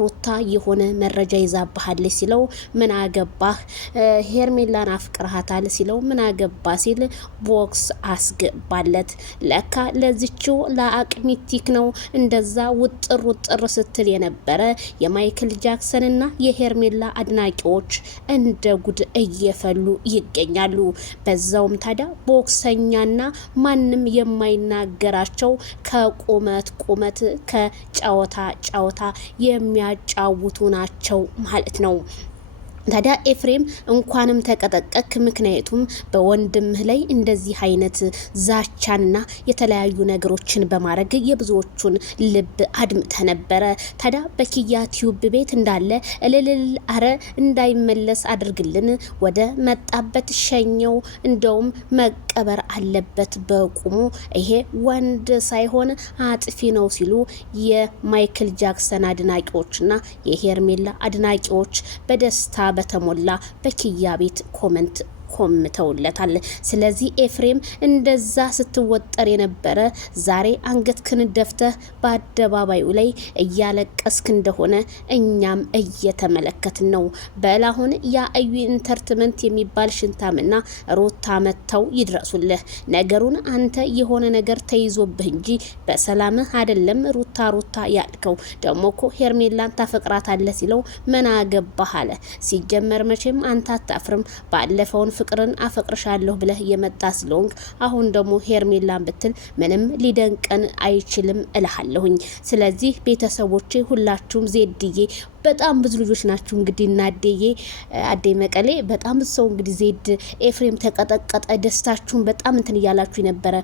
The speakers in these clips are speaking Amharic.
ሩታ የሆነ መረጃ ይዛባሃለች ሲለው ምን አገባህ ሄርሜላን አፍቅርሃታል ሲለው ምን አገባ ሲል ቦክስ አስገባለት። ለካ ለዚችው ለአቅሚቲክ ነው እንደዛ ውጥር ስትል የነበረ። የማይክል ጃክሰንና የሄርሜላ አድናቂዎች እንደ ጉድ እየፈሉ ይገኛሉ። በዛውም ታዲያ ቦክሰኛና ማንም የማይናገራቸው ከቁመት ከጨዋታ የሚያጫውቱ ናቸው ማለት ነው። ታዲያ ኤፍሬም እንኳንም ተቀጠቀክ። ምክንያቱም በወንድምህ ላይ እንደዚህ አይነት ዛቻና የተለያዩ ነገሮችን በማድረግ የብዙዎቹን ልብ አድምተ ነበረ። ታዲያ በኪያ ቲዩብ ቤት እንዳለ እልልል አረ እንዳይመለስ አድርግልን፣ ወደ መጣበት ሸኘው፣ እንደውም መቀበር አለበት በቁሙ፣ ይሄ ወንድ ሳይሆን አጥፊ ነው ሲሉ የማይክል ጃክሰን አድናቂዎችና የሄርሜላ አድናቂዎች በደስታ በተሞላ በኪያ ቤት ኮመንት ኮምተውለታል። ስለዚህ ኤፍሬም እንደዛ ስትወጠር የነበረ ዛሬ አንገትክን ደፍተህ በአደባባዩ ላይ እያለቀስክ እንደሆነ እኛም እየተመለከትን ነው። በላሁን ያ እዩ ኢንተርቴንመንት የሚባል ሽንታምና ሩታ መተው ይድረሱልህ። ነገሩን አንተ የሆነ ነገር ተይዞብህ እንጂ በሰላምህ አይደለም ሩታ ያልከው። ደግሞ እኮ ሄርሜላን ታፈቅራታለህ ሲለው ምን አገባህ አለ። ሲጀመር መቼም አንተ አታፍርም። ባለፈውን ፍቅርን አፈቅርሻለሁ ብለህ የመጣ ስለሆንክ አሁን ደግሞ ሄርሜላን ብትል ምንም ሊደንቀን አይችልም እልሃለሁኝ። ስለዚህ ቤተሰቦቼ ሁላችሁም ዜድዬ በጣም ብዙ ልጆች ናችሁ እንግዲህ እናዴዬ አዴ መቀሌ በጣም ሰው እንግዲህ ዜድ ኤፍሬም ተቀጠቀጠ ደስታችሁን በጣም እንትን እያላችሁ ነበረ።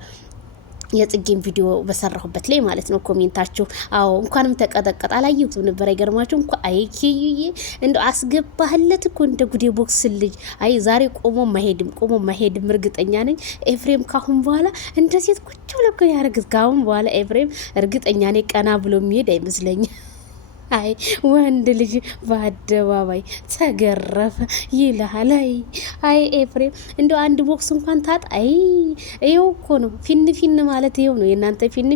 የጽጌን ቪዲዮ በሰራሁበት ላይ ማለት ነው ኮሜንታችሁ አዎ እንኳንም ተቀጠቀጠ አላየሁትም ነበር። አይገርማችሁ እንኳን አይኪዩዬ እንደው አስገባህለት እኮ እንደ ጉዴ ቦክስ ልጅ። አይ ዛሬ ቆሞ ማሄድም እርግጠኛ ነኝ ኤፍሬም ካሁን በኋላ እንደዚህ ቁጭ ብሎ እኮ ያረግዝ ካሁን በኋላ ኤፍሬም እርግጠኛ ነኝ ቀና ብሎ የሚሄድ አይመስለኝም። አይ ወንድ ልጅ በአደባባይ ተገረፈ ይልሃል። አይ ኤፍሬም እንደው አንድ ቦክስ እንኳን ታጣ። አይ ይኸው እኮ ነው ፊን ማለት ይኸው ነው። የእናንተ ፊን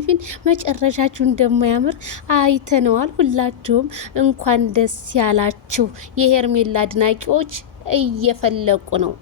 መጨረሻችሁ እንደማያምር አይተነዋል። ሁላችሁም እንኳን ደስ ያላችሁ። የሄርሜላ አድናቂዎች እየፈለቁ ነው።